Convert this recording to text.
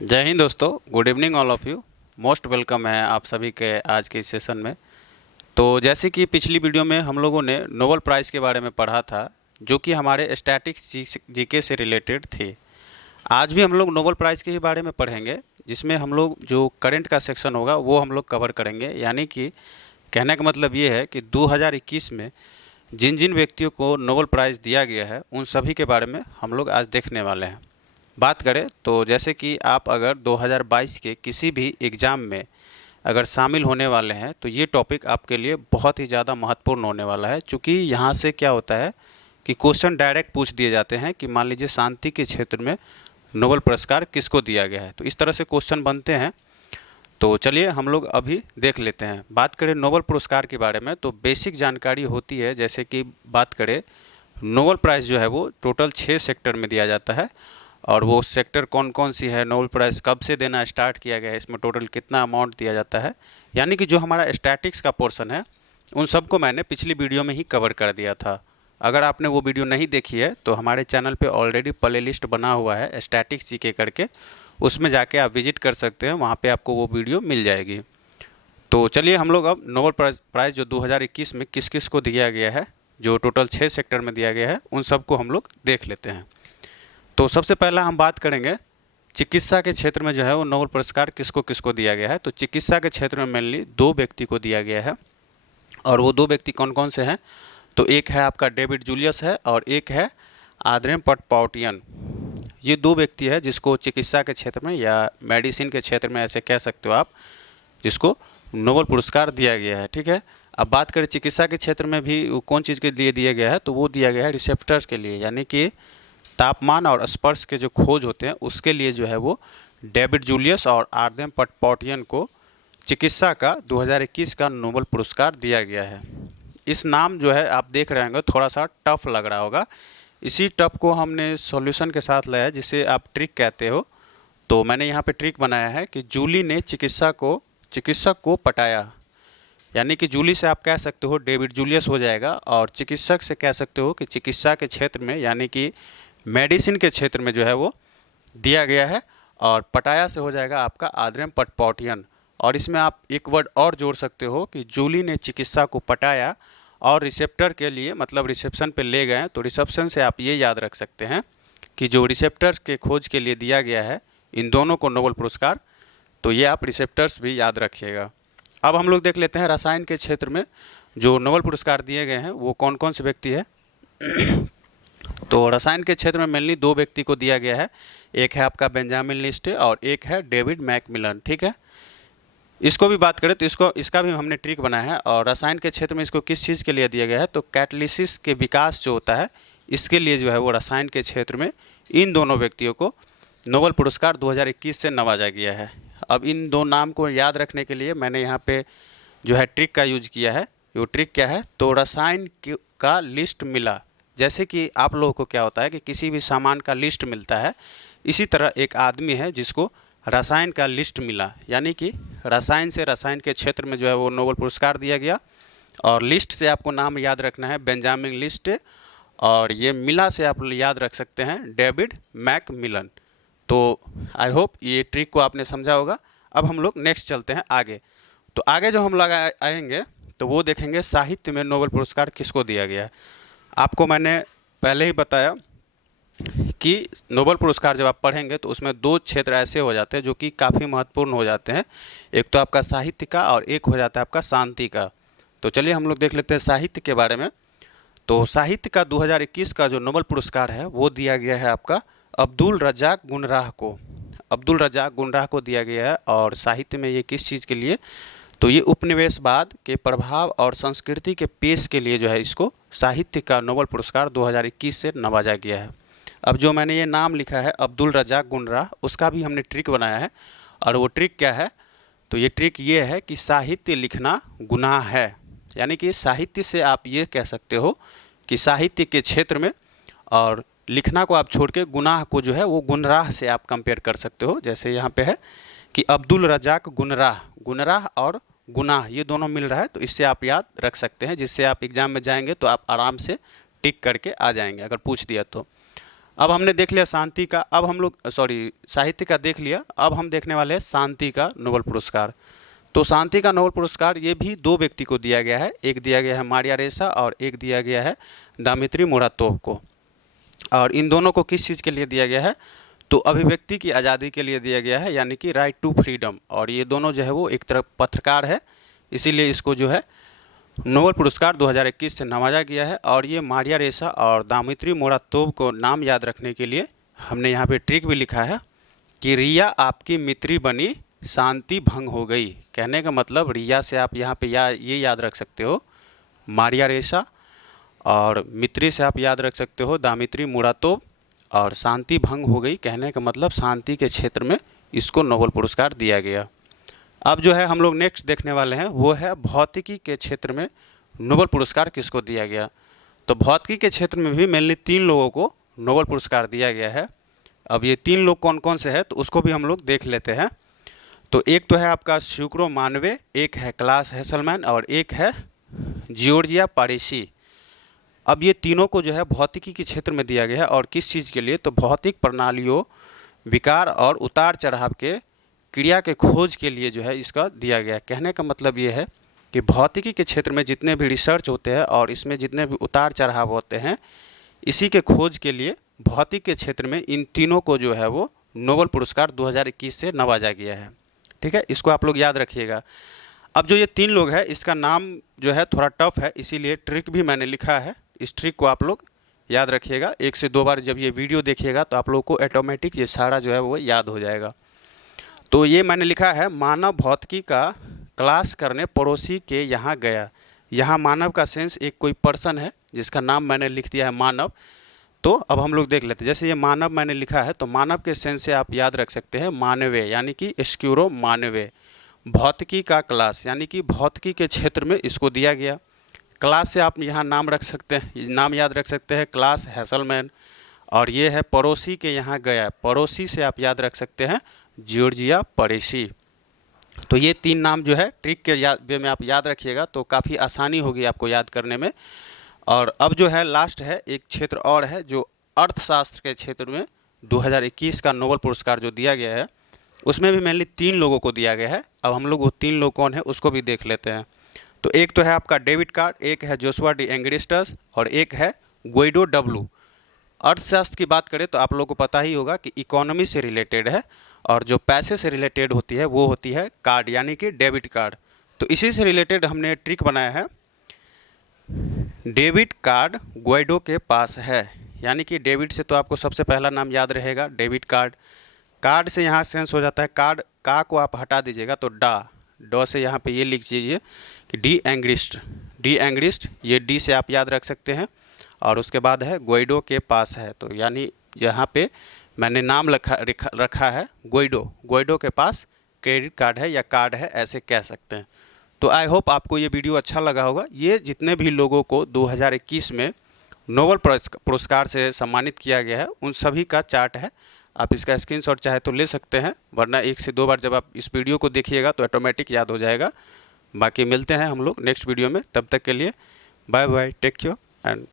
जय हिंद दोस्तों। Good evening all of you. Most welcome है आप सभी के आज के इस सेशन में। तो जैसे कि पिछली वीडियो में हम लोगों ने नोबेल प्राइज़ के बारे में पढ़ा था, जो कि हमारे स्टैटिक्स जीके से रिलेटेड थी। आज भी हम लोग नोबेल प्राइज़ के ही बारे में पढ़ेंगे, जिसमें हम लोग जो करंट का सेक्शन होगा वो हम लोग कवर करेंगे। यानी कि कहने का मतलब ये है कि 2021 में जिन जिन व्यक्तियों को नोबेल प्राइज़ दिया गया है उन सभी के बारे में हम लोग आज देखने वाले हैं। बात करें तो जैसे कि आप अगर 2022 के किसी भी एग्ज़ाम में अगर शामिल होने वाले हैं तो ये टॉपिक आपके लिए बहुत ही ज़्यादा महत्वपूर्ण होने वाला है। चूँकि यहाँ से क्या होता है कि क्वेश्चन डायरेक्ट पूछ दिए जाते हैं कि मान लीजिए शांति के क्षेत्र में नोबेल पुरस्कार किसको दिया गया है, तो इस तरह से क्वेश्चन बनते हैं। तो चलिए हम लोग अभी देख लेते हैं। बात करें नोबेल पुरस्कार के बारे में तो बेसिक जानकारी होती है। जैसे कि बात करें, नोबेल प्राइज़ जो है वो टोटल 6 सेक्टर में दिया जाता है। और वो सेक्टर कौन कौन सी है, नोबेल प्राइज़ कब से देना स्टार्ट किया गया है, इसमें टोटल कितना अमाउंट दिया जाता है, यानी कि जो हमारा स्टैटिक्स का पोर्शन है उन सबको मैंने पिछली वीडियो में ही कवर कर दिया था। अगर आपने वो वीडियो नहीं देखी है तो हमारे चैनल पे ऑलरेडी प्ले लिस्ट बना हुआ है स्टैटिक्स जीके करके, उसमें जाके आप विजिट कर सकते हैं, वहाँ पे आपको वो वीडियो मिल जाएगी। तो चलिए हम लोग अब नोबेल प्राइज़ जो 2021 में किस किस को दिया गया है, जो टोटल 6 सेक्टर में दिया गया है, उन सबको हम लोग देख लेते हैं। तो सबसे पहला हम बात करेंगे चिकित्सा के क्षेत्र में जो है वो नोबेल पुरस्कार किसको किसको दिया गया है। तो चिकित्सा के क्षेत्र में मेनली 2 व्यक्ति को दिया गया है। और वो 2 व्यक्ति कौन कौन से हैं, तो एक है आपका डेविड जूलियस है और एक है आद्रेम पटपौटियन। ये 2 व्यक्ति है जिसको चिकित्सा के क्षेत्र में या मेडिसिन के क्षेत्र में ऐसे कह सकते हो आप, जिसको नोबेल पुरस्कार दिया गया है। ठीक है। अब बात करें चिकित्सा के क्षेत्र में भी कौन चीज़ के लिए दिया गया है, तो वो दिया गया है रिसेप्टर्स के लिए, यानी कि तापमान और स्पर्श के जो खोज होते हैं उसके लिए जो है वो डेविड जूलियस और आर्देम पटपौटियन को चिकित्सा का 2021 का नोबेल पुरस्कार दिया गया है। इस नाम जो है आप देख रहे होंगे थोड़ा सा टफ लग रहा होगा। इसी टफ को हमने सॉल्यूशन के साथ लाया, जिसे आप ट्रिक कहते हो। तो मैंने यहाँ पे ट्रिक बनाया है कि जूली ने चिकित्सक को पटाया, यानी कि जूली से आप कह सकते हो डेविड जूलियस हो जाएगा, और चिकित्सक से कह सकते हो कि चिकित्सा के क्षेत्र में यानी कि मेडिसिन के क्षेत्र में जो है वो दिया गया है, और पटाया से हो जाएगा आपका आद्रेम पटपौटियन। और इसमें आप एक वर्ड और जोड़ सकते हो कि जूली ने चिकित्सा को पटाया और रिसेप्टर के लिए मतलब रिसेप्शन पे ले गए। तो रिसेप्शन से आप ये याद रख सकते हैं कि जो रिसेप्टर के खोज के लिए दिया गया है इन दोनों को नोबेल पुरस्कार, तो ये आप रिसेप्टर्स भी याद रखिएगा। अब हम लोग देख लेते हैं रसायन के क्षेत्र में जो नोबेल पुरस्कार दिए गए हैं वो कौन कौन से व्यक्ति है। तो रसायन के क्षेत्र में मेनली 2 व्यक्ति को दिया गया है, एक है आपका बेंजामिन लिस्टे और एक है डेविड मैकमिलन। ठीक है। इसको भी बात करें तो इसका भी हमने ट्रिक बनाया है। और रसायन के क्षेत्र में इसको किस चीज़ के लिए दिया गया है, तो कैटलिसिस के विकास जो होता है इसके लिए जो है वो रसायन के क्षेत्र में इन दोनों व्यक्तियों को नोबेल पुरस्कार 2021 से नवाजा गया है। अब इन 2 नाम को याद रखने के लिए मैंने यहाँ पे जो है ट्रिक का यूज किया है। वो ट्रिक क्या है, तो रसायन का लिस्ट मिला। जैसे कि आप लोगों को क्या होता है कि किसी भी सामान का लिस्ट मिलता है, इसी तरह एक आदमी है जिसको रसायन का लिस्ट मिला, यानी कि रसायन से रसायन के क्षेत्र में जो है वो नोबेल पुरस्कार दिया गया। और लिस्ट से आपको नाम याद रखना है बेंजामिन लिस्ट, और ये मिला से आप याद रख सकते हैं डेविड मैकमिलन। तो आई होप ये ट्रिक को आपने समझा होगा। अब हम लोग नेक्स्ट चलते हैं आगे। तो आगे जो हम लोग आएंगे तो वो देखेंगे साहित्य में नोबेल पुरस्कार किसको दिया गया है। आपको मैंने पहले ही बताया कि नोबेल पुरस्कार जब आप पढ़ेंगे तो उसमें 2 क्षेत्र ऐसे हो जाते हैं जो कि काफ़ी महत्वपूर्ण हो जाते हैं। एक तो आपका साहित्य का और एक हो जाता है आपका शांति का। तो चलिए हम लोग देख लेते हैं साहित्य के बारे में। तो साहित्य का 2021 का जो नोबेल पुरस्कार है वो दिया गया है आपका अब्दुल रज़ाक गुनराह को। अब्दुल रज़ाक गुनराह को दिया गया है। और साहित्य में ये किस चीज़ के लिए, तो ये उपनिवेशवाद के प्रभाव और संस्कृति के पेश के लिए जो है इसको साहित्य का नोबेल पुरस्कार 2021 से नवाजा गया है। अब जो मैंने ये नाम लिखा है अब्दुल रज़ाक गुनराह, उसका भी हमने ट्रिक बनाया है। और वो ट्रिक क्या है, तो ये ट्रिक ये है कि साहित्य लिखना गुनाह है। यानी कि साहित्य से आप ये कह सकते हो कि साहित्य के क्षेत्र में और लिखना को आप छोड़ के गुनाह को जो है वो गुनराह से आप कंपेयर कर सकते हो। जैसे यहाँ पे है कि अब्दुल रज़ाक गुनराह, गुनराह और गुनाह ये दोनों मिल रहा है, तो इससे आप याद रख सकते हैं, जिससे आप एग्ज़ाम में जाएंगे तो आप आराम से टिक करके आ जाएंगे अगर पूछ दिया तो। अब हमने देख लिया शांति का, अब हम लोग साहित्य का देख लिया, अब हम देखने वाले हैं शांति का नोबेल पुरस्कार। तो शांति का नोबेल पुरस्कार ये भी 2 व्यक्ति को दिया गया है, एक दिया गया है मारिया रेसा और एक दिया गया है दामित्री मुरातोव को। और इन दोनों को किस चीज़ के लिए दिया गया है, तो अभिव्यक्ति की आज़ादी के लिए दिया गया है, यानी कि राइट टू फ्रीडम। और ये दोनों जो है वो एक तरफ पत्रकार है, इसीलिए इसको जो है नोबेल पुरस्कार 2021 से नवाजा गया है। और ये मारिया रेसा और दामित्री मुरातोव को नाम याद रखने के लिए हमने यहाँ पे ट्रिक भी लिखा है कि रिया आपकी मित्री बनी, शांति भंग हो गई। कहने का मतलब रिया से आप यहाँ पे ये याद रख सकते हो मारिया रेसा, और मित्री से आप याद रख सकते हो दामित्री मुरातोव, और शांति भंग हो गई कहने का मतलब शांति के क्षेत्र में इसको नोबेल पुरस्कार दिया गया। अब जो है हम लोग नेक्स्ट देखने वाले हैं वो है भौतिकी के क्षेत्र में नोबेल पुरस्कार किसको दिया गया। तो भौतिकी के क्षेत्र में भी मेनली 3 लोगों को नोबेल पुरस्कार दिया गया है। अब ये 3 लोग कौन कौन से हैं तो उसको भी हम लोग देख लेते हैं। तो एक तो है आपका शुक्रो मानवे, एक है क्लास हेसलमैन और एक है जॉर्जिया पारेसी। अब ये तीनों को जो है भौतिकी के क्षेत्र में दिया गया है, और किस चीज़ के लिए, तो भौतिक प्रणालियों, विकार और उतार चढ़ाव के क्रिया के खोज के लिए जो है इसका दिया गया है। कहने का मतलब ये है कि भौतिकी के क्षेत्र में जितने भी रिसर्च होते हैं और इसमें जितने भी उतार चढ़ाव होते हैं, इसी के खोज के लिए भौतिक के क्षेत्र में इन तीनों को जो है वो नोबेल पुरस्कार 2021 से नवाजा गया है। ठीक है, इसको आप लोग याद रखिएगा। अब जो ये 3 लोग हैं इसका नाम जो है थोड़ा टफ है, इसीलिए ट्रिक भी मैंने लिखा है। इस ट्रिक को आप लोग याद रखिएगा, 1 से 2 बार जब ये वीडियो देखिएगा तो आप लोग को ऑटोमेटिक ये सारा जो है वो याद हो जाएगा। तो ये मैंने लिखा है, मानव भौतिकी का क्लास करने पड़ोसी के यहाँ गया। यहाँ मानव का सेंस एक कोई पर्सन है जिसका नाम मैंने लिख दिया है मानव। तो अब हम लोग देख लेते हैं, जैसे ये मानव मैंने लिखा है तो मानव के सेंस से आप याद रख सकते हैं मानवे, यानी कि स्क्यूरो मानवे। भौतिकी का क्लास यानी कि भौतिकी के क्षेत्र में इसको दिया गया। क्लास से आप यहाँ नाम रख सकते हैं, नाम याद रख सकते हैं क्लास हेसलमैन। और ये है पड़ोसी के यहाँ गया, पड़ोसी से आप याद रख सकते हैं जॉर्जिया पारेसी। तो ये 3 नाम जो है ट्रिक के वे में आप याद रखिएगा तो काफ़ी आसानी होगी आपको याद करने में। और अब जो है लास्ट है एक क्षेत्र और है जो अर्थशास्त्र के क्षेत्र में 2021 का नोबेल पुरस्कार जो दिया गया है उसमें भी मेनली 3 लोगों को दिया गया है। अब हम लोग वो 3 लोग कौन है उसको भी देख लेते हैं। तो एक तो है आपका डेविड कार्ड, एक है जोशुआ डी एंग्रिस्टस और एक है ग्वाइडो डब्लू। अर्थशास्त्र की बात करें तो आप लोगों को पता ही होगा कि इकोनॉमी से रिलेटेड है, और जो पैसे से रिलेटेड होती है वो होती है कार्ड यानी कि डेबिट कार्ड। तो इसी से रिलेटेड हमने ट्रिक बनाया है, डेबिट कार्ड ग्वाइडो के पास है। यानी कि डेबिट से तो आपको सबसे पहला नाम याद रहेगा डेबिट कार्ड। कार्ड से यहाँ सेंस हो जाता है, कार्ड का को आप हटा दीजिएगा तो डॉ से यहाँ पे ये लिख दीजिए कि डी एंग्रिस्ट, ये डी से आप याद रख सकते हैं। और उसके बाद है ग्वाइडो के पास है, तो यानी यहाँ पे मैंने नाम रखा है ग्वाइडो के पास क्रेडिट कार्ड है या कार्ड है, ऐसे कह सकते हैं। तो आई होप आपको ये वीडियो अच्छा लगा होगा। ये जितने भी लोगों को 2021 में नोबेल पुरस्कार से सम्मानित किया गया है उन सभी का चार्ट है। आप इसका स्क्रीनशॉट चाहे तो ले सकते हैं, वरना 1 से 2 बार जब आप इस वीडियो को देखिएगा तो ऑटोमेटिक याद हो जाएगा। बाकी मिलते हैं हम लोग नेक्स्ट वीडियो में, तब तक के लिए bye bye, take care and